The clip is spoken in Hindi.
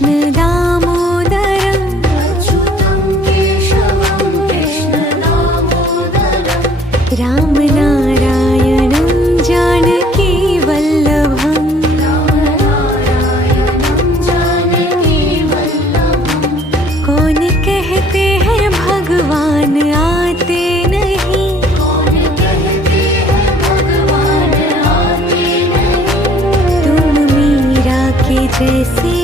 कृष्ण दामोदरम् अच्युतं केशवं कृष्ण दामोदरम् राम नारायणं जानकी वल्लभम् नारायणं जानकी वल्लभम् कौन कहते हैं भगवान आते नहीं, कौन कहते हैं भगवान आते नहीं। तुम मीरा के जैसे